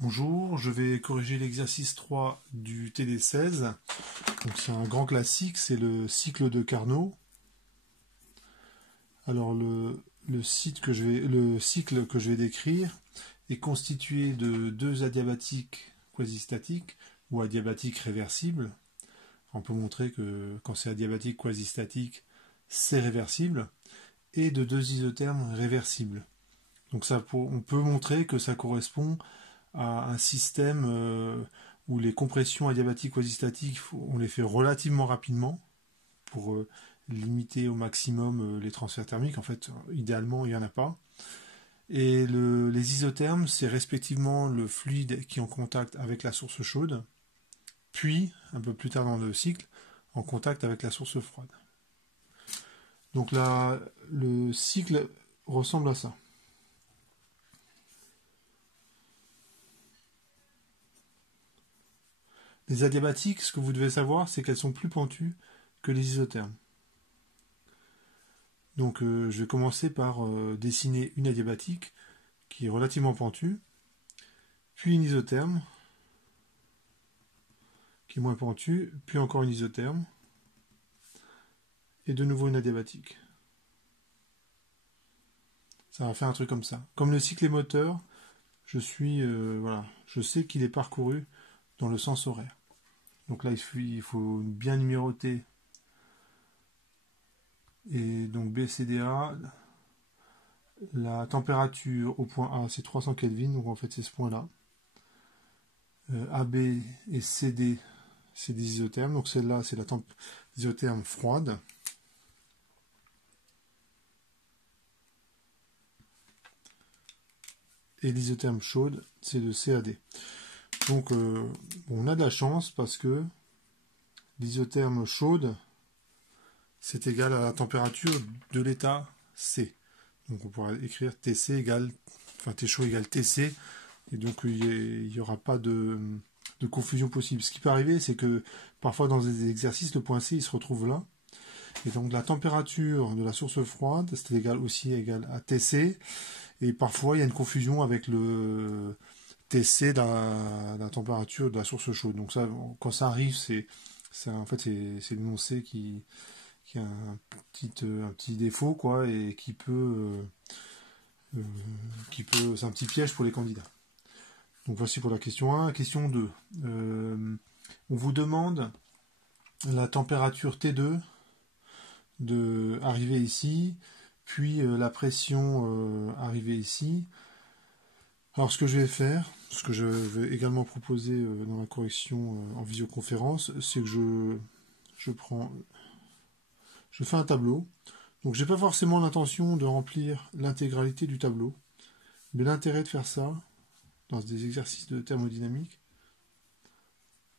Bonjour, je vais corriger l'exercice 3 du TD16. Donc c'est un grand classique, c'est le cycle de Carnot. Alors le cycle que je vais décrire est constitué de deux adiabatiques quasi-statiques ou adiabatiques réversibles. On peut montrer que quand c'est adiabatique quasi-statique, c'est réversible, et de deux isothermes réversibles. Donc on peut montrer que ça correspond à un système où les compressions adiabatiques quasi-statiques, on les fait relativement rapidement pour limiter au maximum les transferts thermiques. En fait, idéalement, il n'y en a pas. Et les isothermes, c'est respectivement le fluide qui est en contact avec la source chaude, puis, un peu plus tard dans le cycle, en contact avec la source froide. Donc là, le cycle ressemble à ça. Les adiabatiques, ce que vous devez savoir, c'est qu'elles sont plus pentues que les isothermes. Donc je vais commencer par dessiner une adiabatique qui est relativement pentue, puis une isotherme qui est moins pentue, puis encore une isotherme, et de nouveau une adiabatique. Ça va faire un truc comme ça. Comme le cycle est moteur, je sais qu'il est parcouru dans le sens horaire. Donc là, il faut bien numéroter. Et donc BCDA, la température au point A, c'est 300 Kelvin, donc en fait c'est ce point-là. AB et CD, c'est des isothermes, donc celle-là, c'est la isotherme froide. Et l'isotherme chaude, c'est de CAD. Donc on a de la chance parce que l'isotherme chaude, c'est égal à la température de l'état C. Donc on pourrait écrire TC égale, enfin T chaud égale TC, et donc il n'y aura pas de confusion possible. Ce qui peut arriver, c'est que parfois dans des exercices, le point C il se retrouve là. Et donc la température de la source froide, c'est égal à TC. Et parfois il y a une confusion avec le TC, la température de la source chaude. Donc ça, quand ça arrive, c'est l'énoncé qui a un petit défaut, quoi, et c'est un petit piège pour les candidats. Donc voici pour la question 1. Question 2. On vous demande la température T2 de arriver ici, puis la pression arrivée ici. Alors ce que je vais faire, ce que je vais également proposer dans la correction en visioconférence, c'est que je fais un tableau. Donc j'ai pas forcément l'intention de remplir l'intégralité du tableau, mais l'intérêt de faire ça dans des exercices de thermodynamique,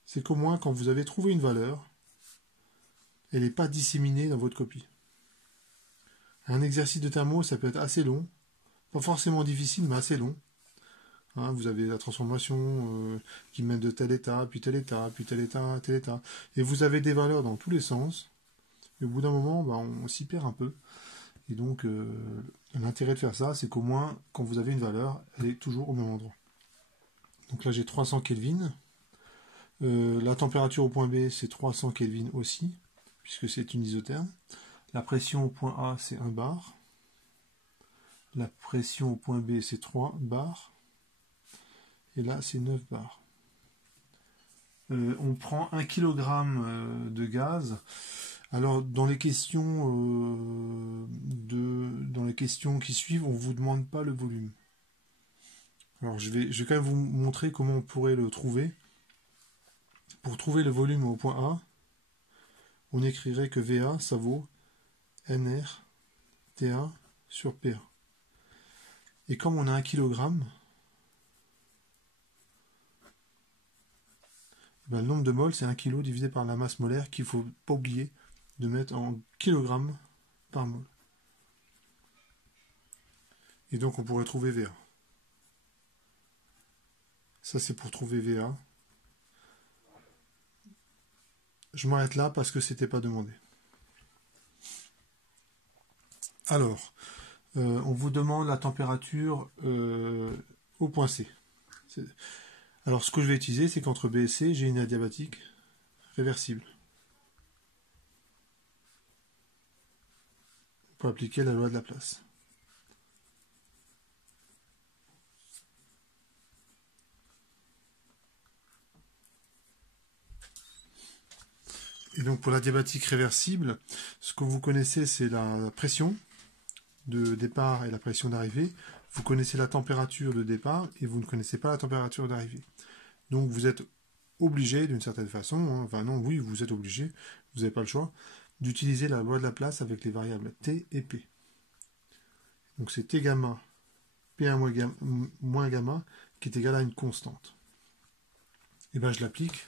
c'est qu'au moins quand vous avez trouvé une valeur, elle n'est pas disséminée dans votre copie. Un exercice de thermo, ça peut être assez long, pas forcément difficile, mais assez long. Hein, vous avez la transformation qui mène de tel état, puis tel état, puis tel état, tel état. Et vous avez des valeurs dans tous les sens. Et au bout d'un moment, on s'y perd un peu. Et donc, l'intérêt de faire ça, c'est qu'au moins, quand vous avez une valeur, elle est toujours au même endroit. Donc là, j'ai 300 Kelvin. La température au point B, c'est 300 Kelvin aussi, puisque c'est une isotherme. La pression au point A, c'est 1 bar. La pression au point B, c'est 3 bars. Et là, c'est 9 bars. On prend 1 kg de gaz. Alors, dans les questions qui suivent, on ne vous demande pas le volume. Alors, je vais quand même vous montrer comment on pourrait le trouver. Pour trouver le volume au point A, on écrirait que VA, ça vaut NR TA sur PA. Et comme on a 1 kg, le nombre de moles, c'est 1 kg divisé par la masse molaire qu'il ne faut pas oublier de mettre en kilogrammes par mol. Et donc on pourrait trouver VA. Ça c'est pour trouver VA. Je m'arrête là parce que c'était pas demandé. Alors, on vous demande la température au point C. Alors ce que je vais utiliser, c'est qu'entre B et C, j'ai une adiabatique réversible. Pour appliquer la loi de Laplace. Et donc pour la diabatique réversible, ce que vous connaissez, c'est la pression de départ et la pression d'arrivée. Vous connaissez la température de départ et vous ne connaissez pas la température d'arrivée. Donc vous êtes obligé d'une certaine façon, hein, enfin non, oui, vous êtes obligé, vous n'avez pas le choix, d'utiliser la loi de Laplace avec les variables t et p. Donc c'est t gamma, p1 moins gamma, qui est égal à une constante. Et bien je l'applique.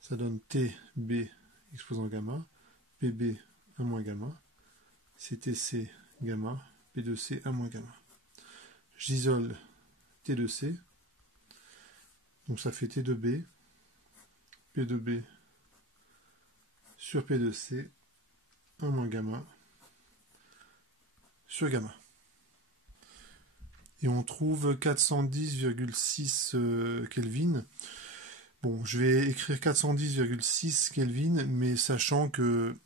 Ça donne TB exposant gamma, PB 1 moins gamma, CTC gamma, P2C 1 moins gamma. J'isole T2C, donc ça fait T2B, P2B sur P2C, 1 moins gamma, sur gamma. Et on trouve 410,6 Kelvin. Bon, je vais écrire 410,6 Kelvin, mais sachant que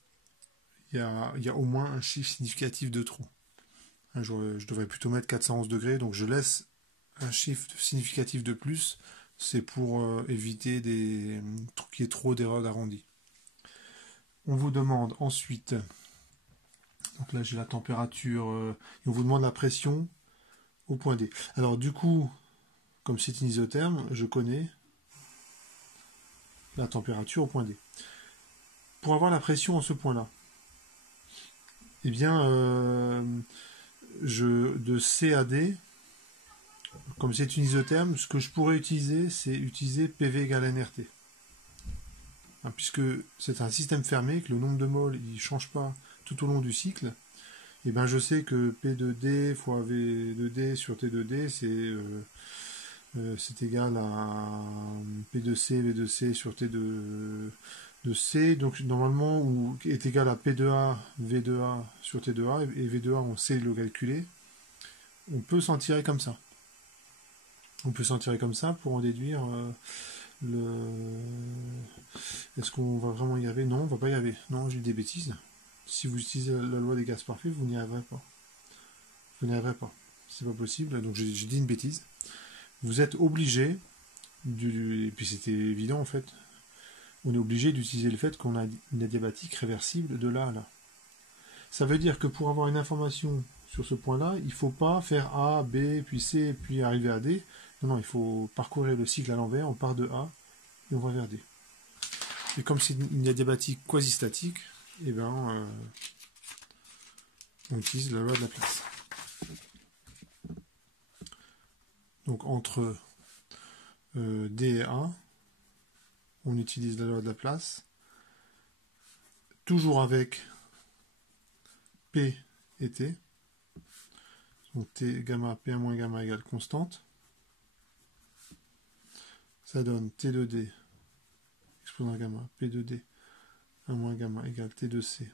il y a au moins un chiffre significatif de trop. Je devrais plutôt mettre 411 degrés, donc je laisse un chiffre significatif de plus. C'est pour éviter qu'il y ait trop d'erreurs d'arrondi. On vous demande ensuite, donc là j'ai la température, et on vous demande la pression au point D. Alors du coup, comme c'est une isotherme, je connais la température au point D. Pour avoir la pression en ce point-là, eh bien, de C à D, comme c'est une isotherme, ce que je pourrais utiliser, c'est utiliser PV égale nRT. Hein, puisque c'est un système fermé, que le nombre de moles ne change pas tout au long du cycle, et ben je sais que P de D fois V de D sur T de D, c'est égal à P de C, V de C sur T de C, donc normalement, ou est égal à P de A, V de A sur T de A, et V de A, on sait le calculer. On peut s'en tirer comme ça. On peut s'en tirer comme ça pour en déduire Est-ce qu'on va vraiment y arriver? Non, on va pas y arriver. Non, j'ai des bêtises. Si vous utilisez la loi des gaz parfaits, vous n'y arriverez pas. Vous n'y arriverez pas. C'est pas possible, donc j'ai dit une bêtise. Vous êtes obligé, et puis c'était évident en fait, on est obligé d'utiliser le fait qu'on a une adiabatique réversible de là à là. Ça veut dire que pour avoir une information sur ce point-là, il ne faut pas faire A, B, puis C, puis arriver à D. Non, il faut parcourir le cycle à l'envers, on part de A et on va vers D. Et comme c'est une adiabatique quasi-statique, eh ben, on utilise la loi de Laplace. Donc entre D et A, on utilise la loi de Laplace, toujours avec P et T. Donc T gamma, P1 moins gamma égale constante. Ça donne T de D exposant gamma, P de D 1 moins gamma égale T de C,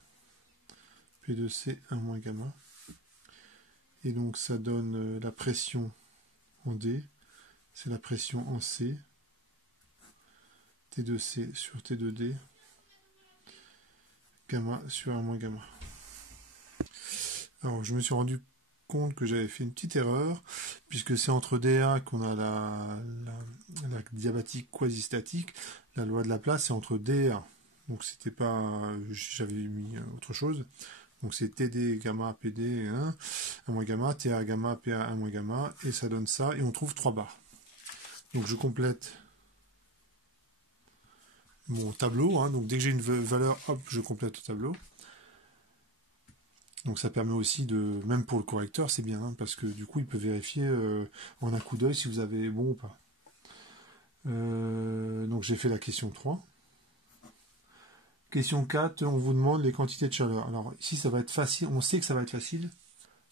P de C 1 moins gamma. Et donc ça donne la pression en D, c'est la pression en C, T de C sur T de D, gamma sur 1 moins gamma. Alors je me suis rendu compte que j'avais fait une petite erreur, puisque c'est entre DA qu'on a la diabatique quasi-statique, la loi de Laplace c'est entre D et A. Donc c'était pas, j'avais mis autre chose. Donc c'est TD gamma PD 1 moins gamma, TA gamma PA 1 moins gamma, et ça donne ça, et on trouve 3 barres. Donc je complète mon tableau, hein. Donc dès que j'ai une valeur, hop, je complète le tableau. Donc ça permet aussi de, même pour le correcteur, c'est bien, hein, parce que du coup il peut vérifier en un coup d'œil si vous avez bon ou pas. Donc j'ai fait la question 3. Question 4, on vous demande les quantités de chaleur. Alors ici ça va être facile, on sait que ça va être facile,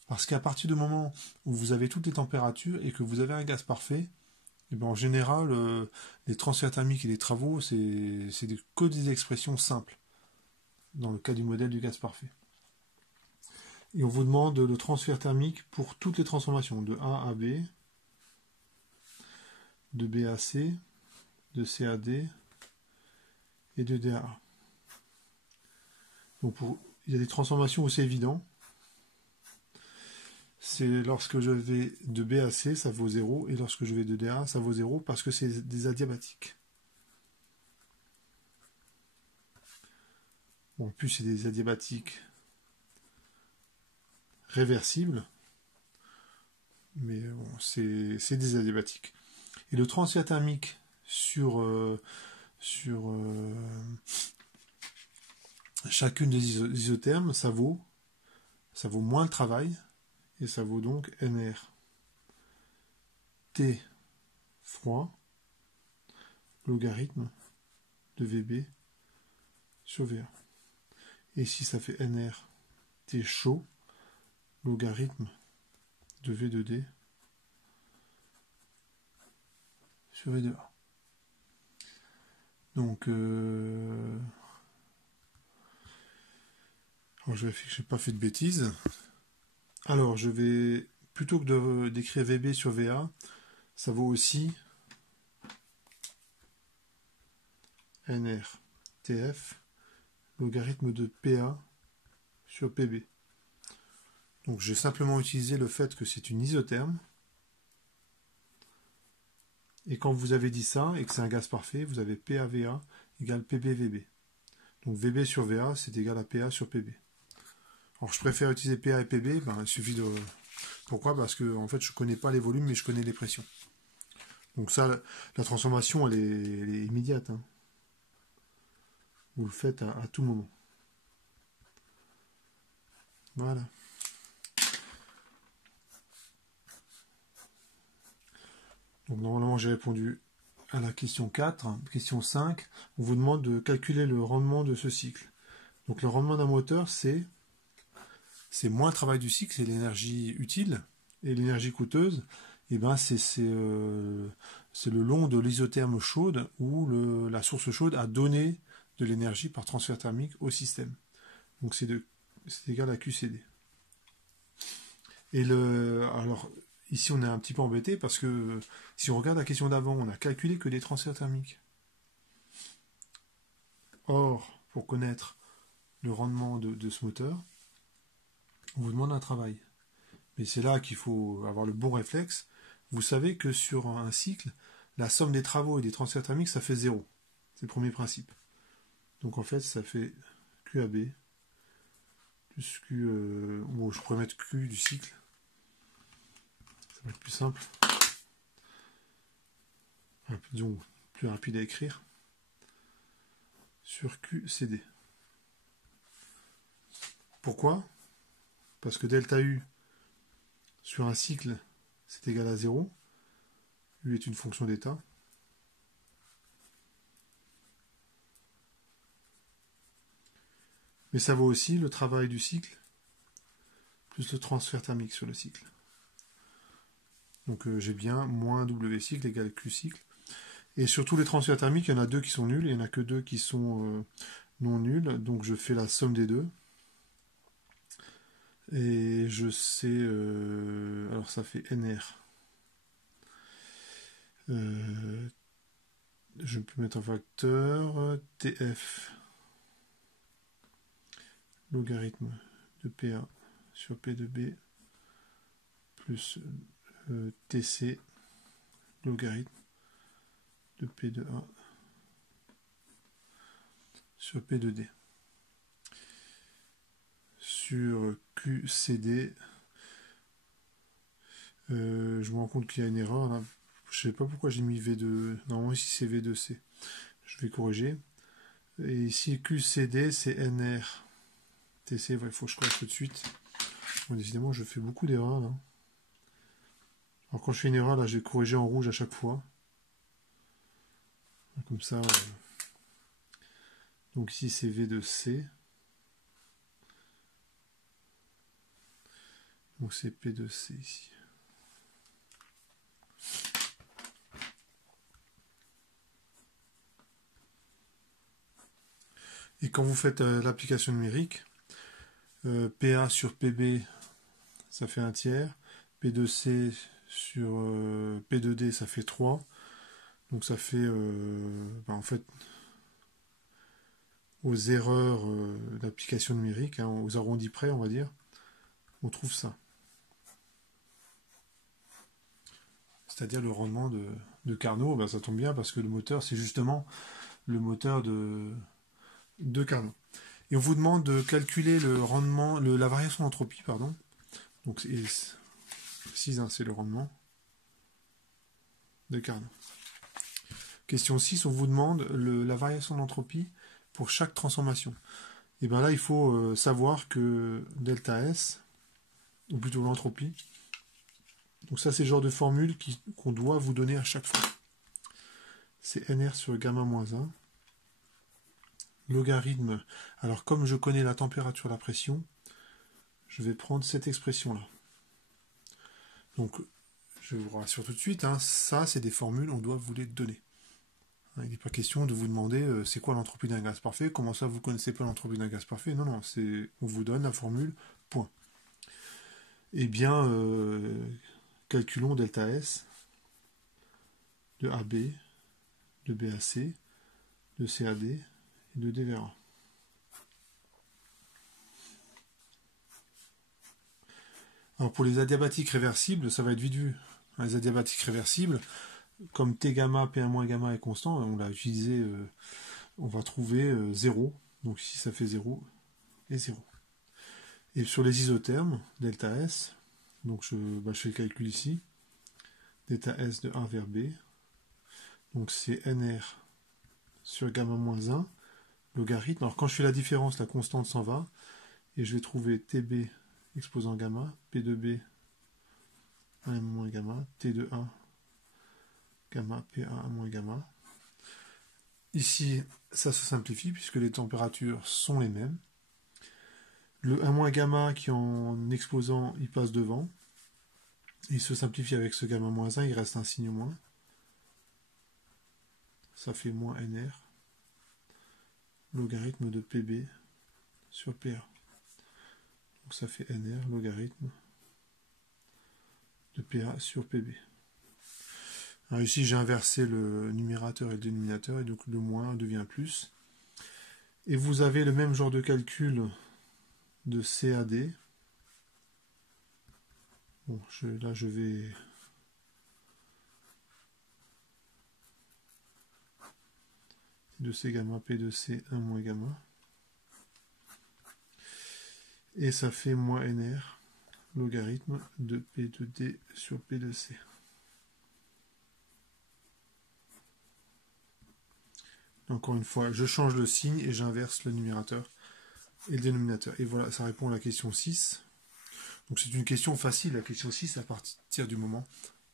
parce qu'à partir du moment où vous avez toutes les températures et que vous avez un gaz parfait, et ben en général, les transferts thermiques et les travaux, c'est que des expressions simples, dans le cas du modèle du gaz parfait. Et on vous demande le transfert thermique pour toutes les transformations, de A à B, de BAC, de CAD et de DAA. Donc il y a des transformations où c'est évident. C'est lorsque je vais de BAC, ça vaut 0, et lorsque je vais de DA, ça vaut 0, parce que c'est des adiabatiques. Bon, en plus, c'est des adiabatiques réversibles, mais bon, c'est des adiabatiques. Et le transfert thermique sur chacune des isothermes, ça vaut moins le travail, et ça vaut donc NR T froid logarithme de VB sur VA. Et ici, ça fait NR T chaud logarithme de V2D sur V2A. Donc, alors je vérifie que je n'ai pas fait de bêtises. Alors, je vais, plutôt que d'écrire VB sur VA, ça vaut aussi NR TF logarithme de PA sur PB. Donc, j'ai simplement utilisé le fait que c'est une isotherme. Et quand vous avez dit ça, et que c'est un gaz parfait, vous avez PAVA égale PBVB. Donc VB sur VA, c'est égal à PA sur PB. Alors je préfère utiliser PA et PB, il suffit de... Pourquoi? Parce que en fait je ne connais pas les volumes, mais je connais les pressions. Donc ça, la transformation, elle est immédiate. Hein. Vous le faites à tout moment. Voilà. Donc normalement j'ai répondu à la question 4. Question 5, on vous demande de calculer le rendement de ce cycle. Donc le rendement d'un moteur, c'est moins le travail du cycle, c'est l'énergie utile. Et l'énergie coûteuse, c'est le long de l'isotherme chaude où la source chaude a donné de l'énergie par transfert thermique au système. Donc c'est égal à QCD. Et alors ici on est un petit peu embêté parce que si on regarde la question d'avant, on a calculé que des transferts thermiques. Or, pour connaître le rendement de ce moteur, on vous demande un travail. Mais c'est là qu'il faut avoir le bon réflexe. Vous savez que sur un cycle, la somme des travaux et des transferts thermiques, ça fait 0. C'est le premier principe. Donc en fait, ça fait QAB plus Q... bon, je pourrais mettre Q du cycle. Ça va être plus simple. Disons, plus rapide à écrire. Sur QCD. Pourquoi? Parce que delta U sur un cycle, c'est égal à 0. U est une fonction d'état. Mais ça vaut aussi le travail du cycle plus le transfert thermique sur le cycle. Donc j'ai bien moins W cycle égale Q cycle. Et sur tous les transferts thermiques, il y en a 2 qui sont nuls, et il n'y en a que 2 qui sont non nuls. Donc je fais la somme des deux. Et je sais... alors ça fait NR. Je peux mettre un facteur TF logarithme de PA sur P de B plus TC logarithme de P de A sur P de D. Sur QCD, je me rends compte qu'il y a une erreur là. Je sais pas pourquoi j'ai mis V2. Normalement ici c'est V2C. Je vais corriger. Et ici QCD c'est NR. TC, il faut que je corrige tout de suite. Bon, décidément, je fais beaucoup d'erreurs là. Alors quand je fais une erreur, là, j'ai corrigé en rouge à chaque fois. Comme ça. Donc ici c'est V2C. Donc c'est P2C ici. Et quand vous faites l'application numérique, PA sur PB, ça fait 1 tiers. P2C sur P2D, ça fait 3. Donc ça fait, en fait, aux erreurs d'application numérique, hein, aux arrondis près, on va dire, on trouve ça. C'est-à-dire le rendement de Carnot, ben ça tombe bien parce que le moteur, c'est justement le moteur de Carnot. Et on vous demande de calculer le rendement, la variation d'entropie, pardon. Donc 6, hein, c'est le rendement de Carnot. Question 6, on vous demande la variation d'entropie pour chaque transformation. Et bien là, il faut savoir que delta S, ou plutôt l'entropie, donc ça c'est le genre de formule qu'on doit vous donner à chaque fois. C'est NR sur gamma moins 1, logarithme. Alors comme je connais la température et la pression, je vais prendre cette expression-là. Donc je vous rassure tout de suite, hein, ça c'est des formules, on doit vous les donner. Il n'est pas question de vous demander c'est quoi l'entropie d'un gaz parfait, comment ça vous ne connaissez pas l'entropie d'un gaz parfait. Non, non, on vous donne la formule, point. Eh bien, calculons delta S de AB, de BAC, de CAD et de D vers A. Alors pour les adiabatiques réversibles, ça va être vite vu. Les adiabatiques réversibles, comme T gamma, P1 gamma est constant, on l'a utilisé, on va trouver 0. Donc ici ça fait 0 et 0. Et sur les isothermes, delta S, donc je fais le calcul ici, delta S de 1 vers B, donc c'est NR sur gamma moins 1, logarithme. Alors quand je fais la différence, la constante s'en va, et je vais trouver TB exposant gamma, P de B 1 moins gamma, T de 1 gamma, P1 moins gamma. Ici, ça se simplifie puisque les températures sont les mêmes. Le 1 moins gamma qui en exposant, il passe devant. Il se simplifie avec ce gamma moins 1, il reste un signe moins. Ça fait moins NR, logarithme de PB sur PA. Donc ça fait NR, logarithme de PA sur PB. Alors ici, j'ai inversé le numérateur et le dénominateur, et donc le moins devient plus. Et vous avez le même genre de calcul de CAD. Bon, là, je vais... de C gamma, P de C, 1 moins gamma. Et ça fait moins NR, logarithme de P de D sur P de C. Encore une fois, je change le signe et j'inverse le numérateur et le dénominateur. Et voilà, ça répond à la question 6. Donc c'est une question facile, la question 6, à partir du moment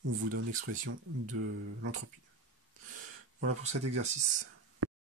où on vous donne l'expression de l'entropie. Voilà pour cet exercice.